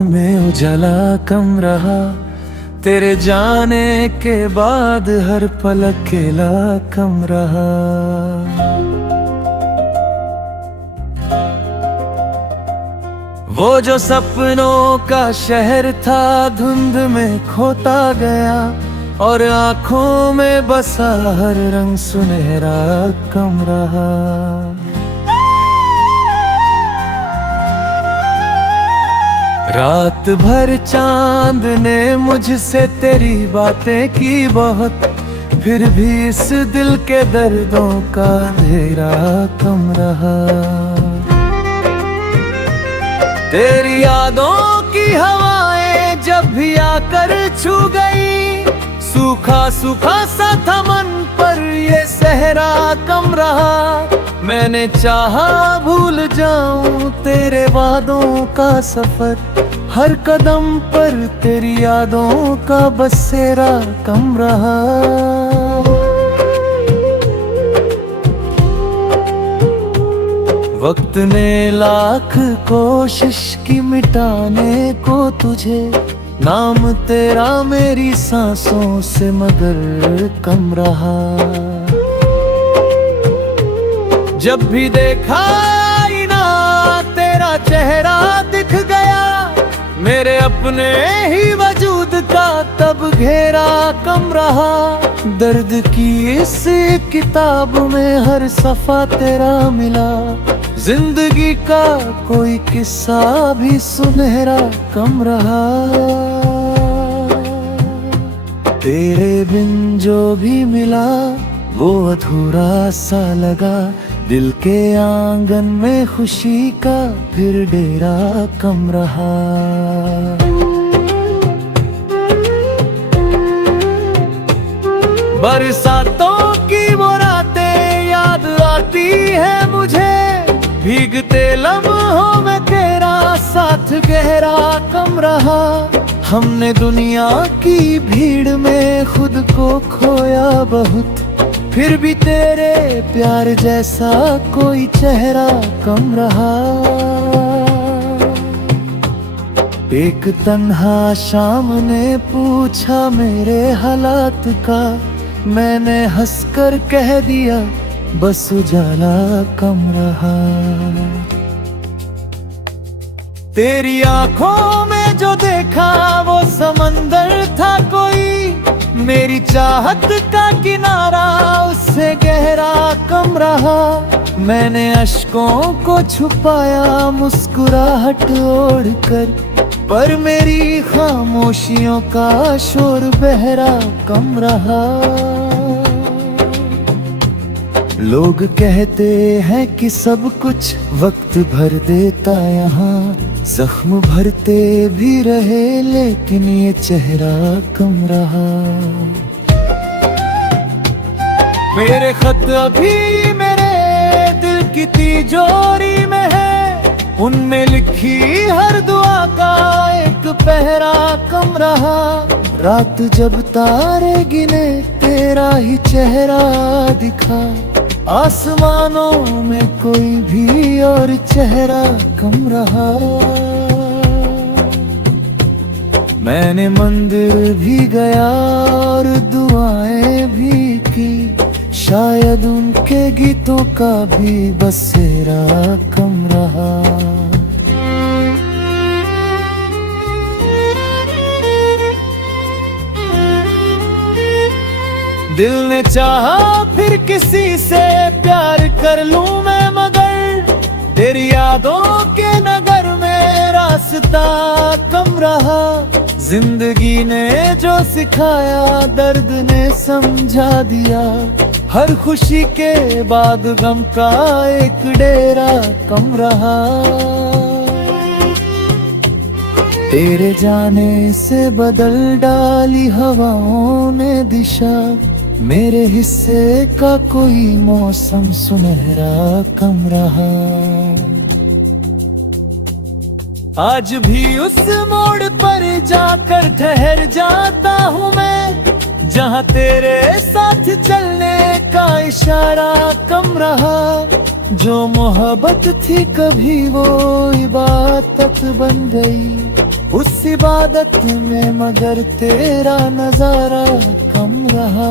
में उजाला कम रहा, तेरे जाने के बाद हर पल अकेला कम रहा। वो जो सपनों का शहर था धुंध में खोता गया, और आंखों में बसा हर रंग सुनहरा कम रहा। रात भर चांद ने मुझसे तेरी बातें की बहुत, फिर भी इस दिल के दर्दों का अंधेरा कम रहा। तेरी यादों की हवाएं जब भी आकर छू गई, सूखा सूखा सा था मन पर ये सहरा कम रहा। मैंने चाहा भूल जाऊं तेरे वादों का सफर, हर कदम पर तेरी यादों का बसेरा कम रहा। वक्त ने लाख कोशिश की मिटाने को तुझे, नाम तेरा मेरी सांसों से मगर कम रहा। जब भी देखा आईना तेरा चेहरा दिख गया, मेरे अपने ही वजूद का तब घेरा कम रहा। दर्द की इस किताब में हर सफा तेरा मिला, जिंदगी का कोई किस्सा भी सुनहरा कम रहा। तेरे बिन जो भी मिला वो अधूरा सा लगा, दिल के आंगन में खुशी का फिर डेरा कम रहा। बरसातों की वो रातें याद आती है मुझे, भीगते लम्हों में तेरा साथ गहरा कम रहा। हमने दुनिया की भीड़ में खुद को खोया बहुत, फिर भी तेरे प्यार जैसा कोई चेहरा कम रहा। एक तन्हा शाम ने पूछा मेरे हालात का, मैंने हंसकर कह दिया बस उजाला कम रहा। तेरी आंखों में जो देखा वो समंदर था कोई, मेरी चाहत का किनारा उससे गहरा कम रहा। मैंने अश्कों को छुपाया मुस्कुराहट ओढ़कर, पर मेरी खामोशियों का शोर बहरा कम रहा। लोग कहते हैं कि सब कुछ वक्त भर देता यहाँ, जख्म भरते भी रहे लेकिन ये चेहरा कम रहा। मेरे खत अभी मेरे दिल की तिजोरी में है, उनमें लिखी हर दुआ का एक पहरा कम रहा। रात जब तारे गिने तेरा ही चेहरा दिखा, आसमानों में कोई भी और चेहरा कम रहा। मैंने मंदिर भी गया और दुआएं भी की, शायद उनके गीतों का भी बसेरा कम रहा। दिल ने चाहा फिर किसी से प्यार कर लूं मैं, मगर तेरी यादों के नगर में रास्ता कम रहा। जिंदगी ने जो सिखाया दर्द ने समझा दिया, हर खुशी के बाद गम का एक डेरा कम रहा। तेरे जाने से बदल डाली हवाओं ने दिशा, मेरे हिस्से का कोई मौसम सुनहरा कम रहा। आज भी उस मोड़ पर जाकर ठहर जाता हूँ मैं, जहाँ तेरे साथ चलने का इशारा कम रहा। जो मोहब्बत थी कभी वो इबादत बन गई, उस इबादत में मगर तेरा नजारा कम रहा।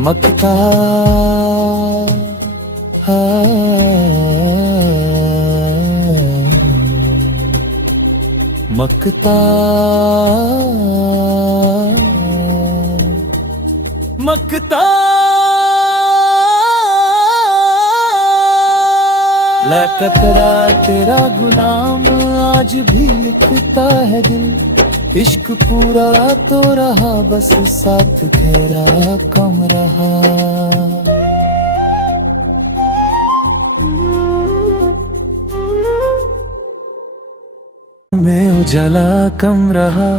मक्ता मक्ता मक्ता लकतरा तेरा गुलाम आज भी लिखता है दिल। इश्क पूरा तो रहा बस साथ घेरा कम रहा। में उजाला कम रहा,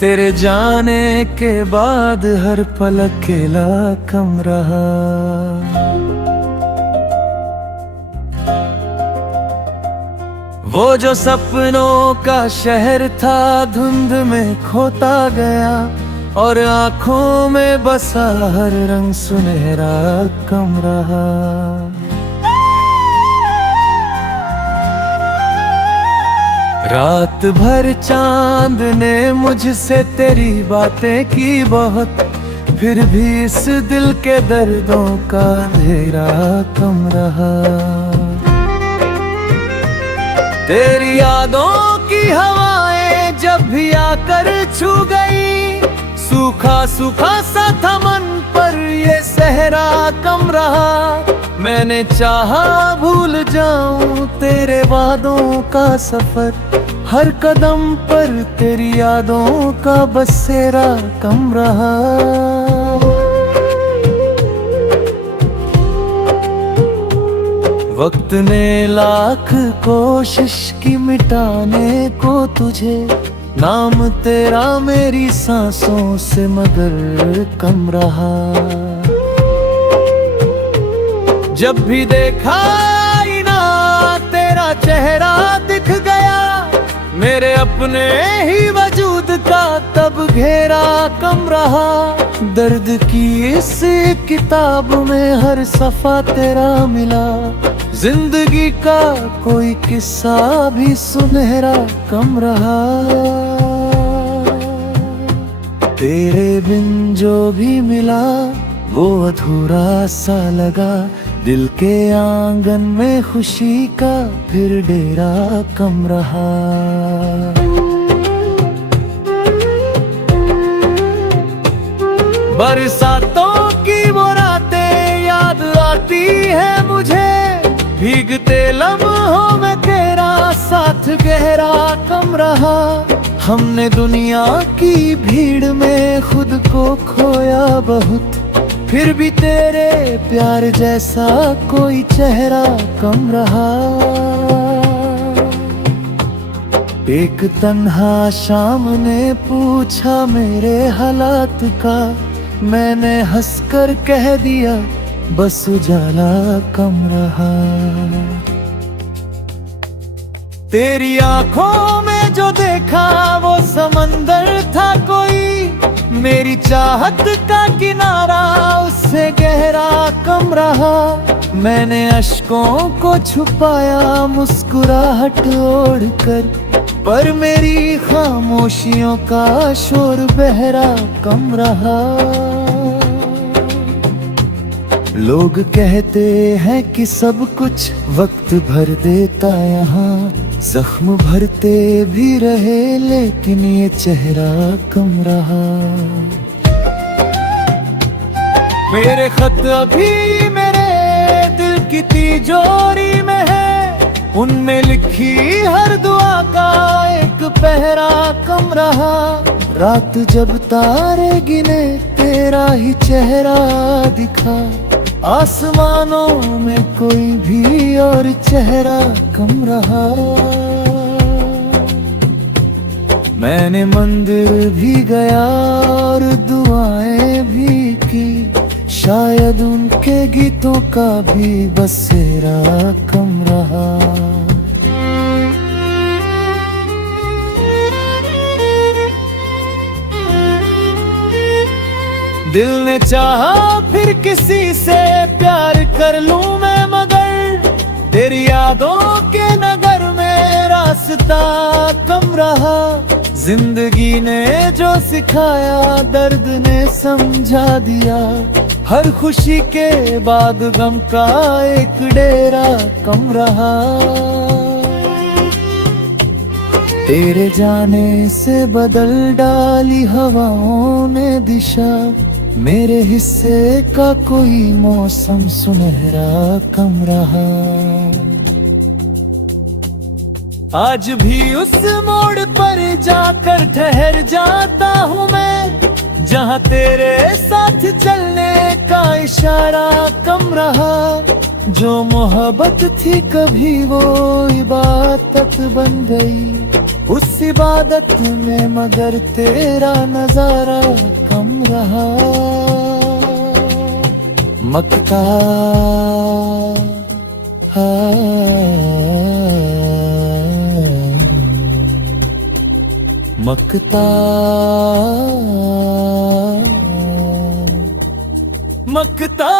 तेरे जाने के बाद हर पल अकेला कम रहा। वो जो सपनों का शहर था धुंध में खोता गया, और आंखों में बसा हर रंग सुनहरा कम रहा। रात भर चांद ने मुझसे तेरी बातें की बहुत, फिर भी इस दिल के दर्दों का अंधेरा कम रहा। तेरी यादों की हवाएं जब भी आकर छू गई, सूखा सूखा सा था मन पर ये सहरा कम रहा। मैंने चाहा भूल जाऊं तेरे वादों का सफर, हर कदम पर तेरी यादों का बसेरा कम रहा। वक्त ने लाख कोशिश की मिटाने को तुझे, नाम तेरा मेरी सांसों से मगर कम रहा। जब भी देखा आईना तेरा चेहरा दिख गया, मेरे अपने ही वजूद का तब घेरा कम रहा। दर्द की इस किताब में हर सफा तेरा मिला, जिंदगी का कोई किस्सा भी सुनहरा कम रहा। तेरे बिन जो भी मिला वो अधूरा सा लगा, दिल के आंगन में खुशी का फिर डेरा कम रहा। बरसातों की वो रातें याद आती है मुझे, भीगते लम्हों में तेरा साथ गहरा कम रहा। हमने दुनिया की भीड़ में खुद को खोया बहुत, फिर भी तेरे प्यार जैसा कोई चेहरा कम रहा। एक तन्हा शाम ने पूछा मेरे हालात का, मैंने हंसकर कह दिया बस उजाला कम रहा। तेरी आंखों में जो देखा वो समंदर था कोई, मेरी चाहत का किनारा उससे गहरा कम रहा। मैंने अश्कों को छुपाया मुस्कुराहट ओढ़ कर, पर मेरी खामोशियों का शोर बहरा कम रहा। लोग कहते हैं कि सब कुछ वक्त भर देता यहाँ, जख्म भरते भी रहे लेकिन ये चेहरा कम रहा। मेरे खत अभी मेरे दिल की तिजोरी में है, उनमें लिखी हर दुआ का एक पहरा कम रहा। रात जब तारे गिने तेरा ही चेहरा दिखा, आसमानों में कोई भी और चेहरा कम रहा। मैंने मंदिर भी गया और दुआएं भी की, शायद उनके गीतों का भी बसेरा कम रहा। दिल ने चाहा फिर किसी से प्यार कर लूं मैं, मगर तेरी यादों के नगर में रास रास्ता कम रहा। जिंदगी ने जो सिखाया दर्द ने समझा दिया। हर खुशी के बाद गम का एक डेरा कम रहा। तेरे जाने से बदल डाली हवाओं ने दिशा। मेरे हिस्से का कोई मौसम सुनहरा कम रहा। आज भी उस मोड़ पर जाकर ठहर जाता हूँ मैं, जहाँ तेरे साथ चलने का इशारा कम रहा। जो मोहब्बत थी कभी वो इबादत बन गई। उस इबादत में मगर तेरा नजारा कम रहा। मक्ता मक्ता मक्ता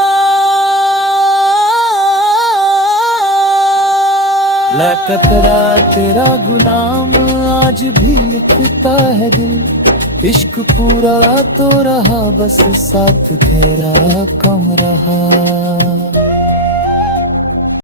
लकतरा तेरा गुलाम आज भी लिखता है दिल। इश्क पूरा तो रहा बस साथ तेरा कम रहा।